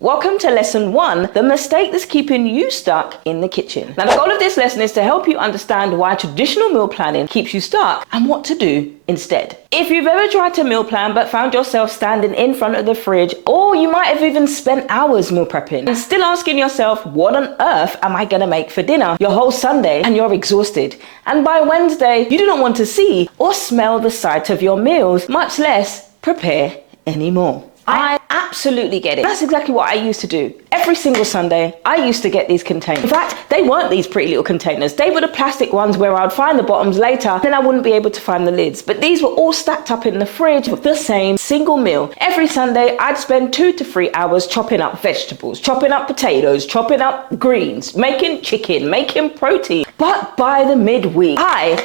Welcome to lesson 1, the mistake that's keeping you stuck in the kitchen. Now the goal of this lesson is to help you understand why traditional meal planning keeps you stuck and what to do instead. If you've ever tried to meal plan but found yourself standing in front of the fridge, or you might have even spent hours meal prepping and still asking yourself, what on earth am I gonna make for dinner your whole Sunday, and you're exhausted, and by Wednesday you do not want to see or smell the sight of your meals, much less prepare anymore. I absolutely get it. That's exactly what I used to do. Every single Sunday, I used to get these containers. In fact, they weren't these pretty little containers. They were the plastic ones where I'd find the bottoms later, then I wouldn't be able to find the lids. But these were all stacked up in the fridge with the same single meal. Every Sunday, I'd spend 2 to 3 hours chopping up vegetables, chopping up potatoes, chopping up greens, making chicken, making protein. But by the midweek, I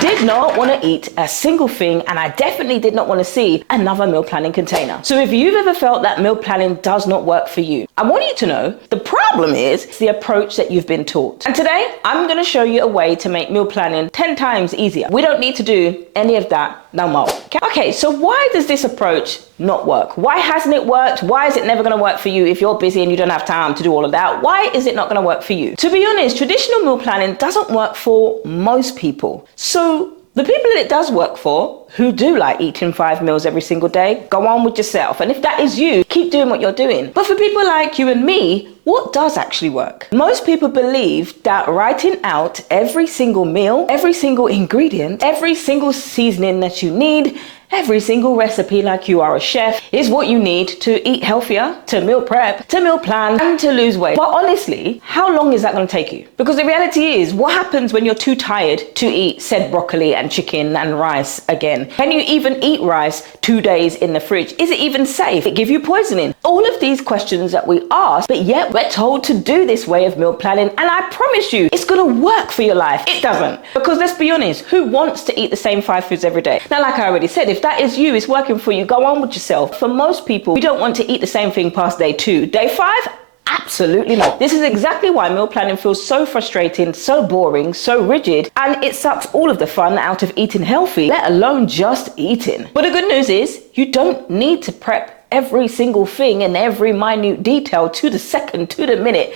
did not want to eat a single thing, and I definitely did not want to see another meal planning container. So if you've ever felt that meal planning does not work for you, I want you to know the problem is the approach that you've been taught. And today I'm going to show you a way to make meal planning 10 times easier. We don't need to do any of that no more. Okay, so why does this approach not work? Why hasn't it worked? Why is it never going to work for you if you're busy and you don't have time to do all of that? Why is it not going to work for you? To be honest, traditional meal planning doesn't work for most people. So the people that it does work for, who do like eating 5 meals every single day, go on with yourself. And if that is you, keep doing what you're doing. But for people like you and me, what does actually work? Most people believe that writing out every single meal, every single ingredient, every single seasoning that you need, every single recipe like you are a chef is what you need to eat healthier, to meal prep, to meal plan, and to lose weight. But honestly, how long is that going to take you? Because the reality is, what happens when you're too tired to eat said broccoli and chicken and rice again? Can you even eat rice 2 days in the fridge? Is it even safe? It give you poisoning? All of these questions that we ask, but yet we're told to do this way of meal planning, and I promise you, it's going to work for your life. It doesn't. Because let's be honest, who wants to eat the same 5 foods every day? Now, like I already said, if that is you, it's working for you, go on with yourself. For most people, we don't want to eat the same thing past day 2. Day 5? Absolutely not. This is exactly why meal planning feels so frustrating, so boring, so rigid, and it sucks all of the fun out of eating healthy, let alone just eating. But the good news is, you don't need to prep every single thing and every minute detail to the second, to the minute,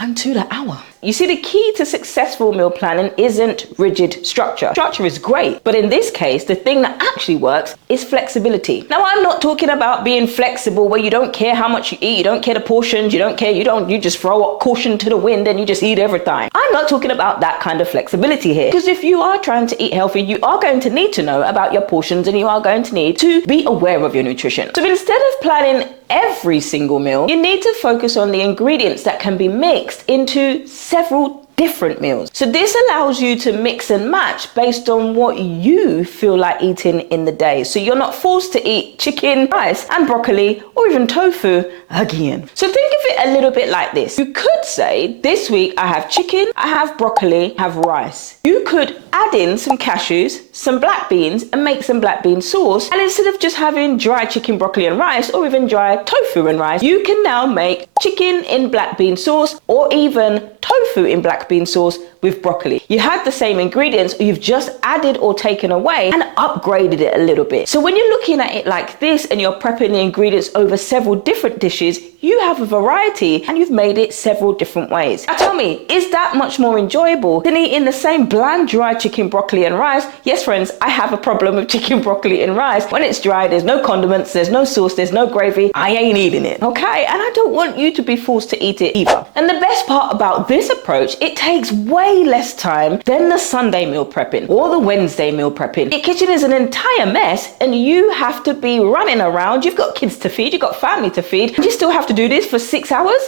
and to the hour. You see, the key to successful meal planning isn't rigid structure. Structure is great, but in this case, the thing that actually works is flexibility. Now, I'm not talking about being flexible where you don't care how much you eat, you don't care the portions, you don't care, you just throw caution to the wind and you just eat everything. I'm not talking about that kind of flexibility here. Because if you are trying to eat healthy, you are going to need to know about your portions, and you are going to need to be aware of your nutrition. So instead of planning every single meal, you need to focus on the ingredients that can be mixed into several different meals. So this allows you to mix and match based on what you feel like eating in the day. So you're not forced to eat chicken, rice, and broccoli, or even tofu again. So think of it a little bit like this. You could say, this week I have chicken, I have broccoli, I have rice. You could add in some cashews, some black beans, and make some black bean sauce. And instead of just having dry chicken, broccoli, and rice, or even dry tofu and rice, you can now make chicken in black bean sauce, or even tofu in black bean sauce with broccoli. You had the same ingredients, you've just added or taken away and upgraded it a little bit. So when you're looking at it like this and you're prepping the ingredients over several different dishes, you have a variety and you've made it several different ways. Now tell me, is that much more enjoyable than eating the same bland dry chicken, broccoli and rice? Yes friends, I have a problem with chicken, broccoli and rice. When it's dry, there's no condiments, there's no sauce, there's no gravy, I ain't eating it, okay? And I don't want you to be forced to eat it either. And the best part about this approach, it takes way less time than the Sunday meal prepping or the Wednesday meal prepping. Your kitchen is an entire mess and you have to be running around. You've got kids to feed, you've got family to feed, and you still have to do this for 6 hours?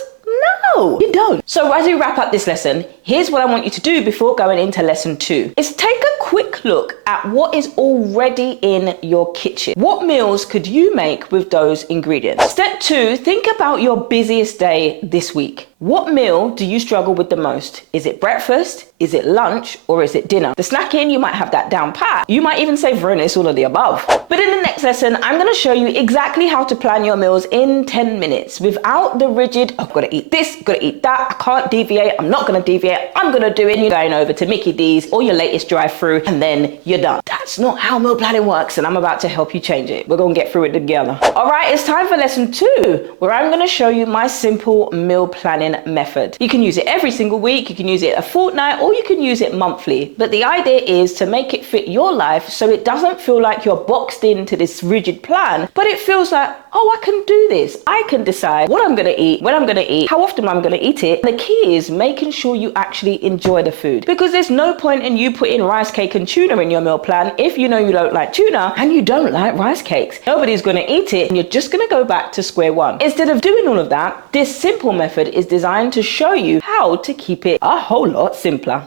No, you don't. So as we wrap up this lesson, here's what I want you to do before going into lesson 2 is take a quick look at what is already in your kitchen. What meals could you make with those ingredients? Step 2, think about your busiest day this week. What meal do you struggle with the most? Is it breakfast? Is it lunch? Or is it dinner? The snacking, you might have that down pat. You might even say, Verona, it's all of the above. But in the next lesson, I'm going to show you exactly how to plan your meals in 10 minutes without the rigid, I've got to eat this, got to eat that, I can't deviate, I'm not going to deviate, I'm going to do it. You're going over to Mickey D's or your latest drive-through and then you're done. That's That's not how meal planning works, and I'm about to help you change it. We're going to get through it together. All right, it's time for lesson 2, where I'm going to show you my simple meal planning method. You can use it every single week, you can use it a fortnight, or you can use it monthly. But the idea is to make it fit your life so it doesn't feel like you're boxed into this rigid plan, but it feels like, oh, I can do this. I can decide what I'm going to eat, when I'm going to eat, how often I'm going to eat it. The key is making sure you actually enjoy the food, because there's no point in you putting rice cake and tuna in your meal plan if you know you don't like tuna and you don't like rice cakes. Nobody's going to eat it and you're just going to go back to square one. Instead of doing all of that, this simple method is designed to show you how to keep it a whole lot simpler.